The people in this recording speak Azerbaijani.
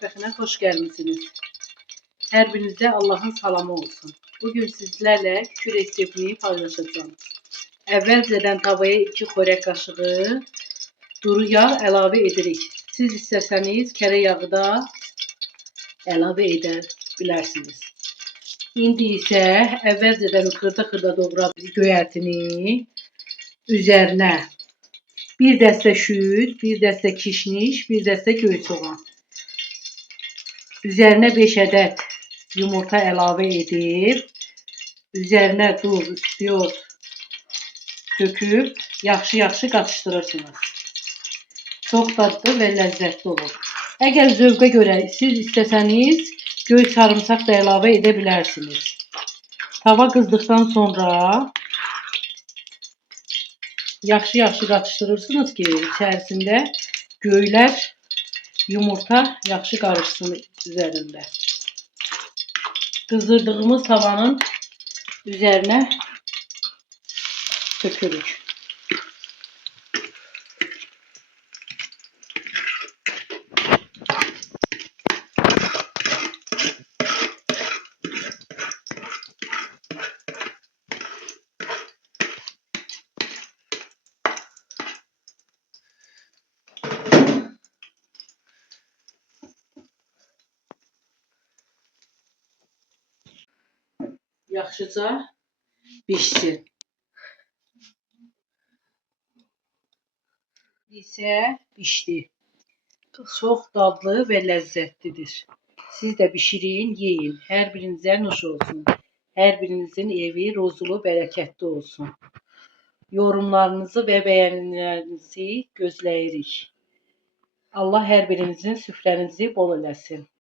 mətbəxinə xoş gəlmisiniz. Hər birinizə Allahın salamı olsun. Bugün sizlərlə kükür reseptini paylaşacağım. Əvvəlcədən tavaya 2 xörək qaşığı duru yağ əlavə edirik. Siz istəsəniz kərə yağı da əlavə edə bilərsiniz. İndi isə əvvəlcədən xırda doğradığımız göyərtini üzərinə bir dəstə şüd, bir dəstə kişniş, bir dəstə göy soğan. Üzərinə 5 ədəd yumurta əlavə edib, üzərinə duz, istiot töküb, yaxşı qarışdırırsınız. Çox dadlı və ləzzətli olur. Əgər zövqə görə siz istəsəniz, göy sarımsaq da əlavə edə bilərsiniz. Tava qızdıqdan sonra yaxşı qarışdırırsınız ki, içərisində göylər, yumurta yaxşı qarışsın üzərində. Qızdırdığımız tavanın üzərinə tökürük. Yaxşıca pişsin. İsə pişdi. Çox dadlı və ləzzətlidir. Siz də bişirin, yeyin. Hər birinizə nuş olsun. Hər birinizin evi rozulu, bərəkətli olsun. Yorumlarınızı və bəyənilərinizi gözləyirik. Allah hər birinizin süfrənizi bol eləsin.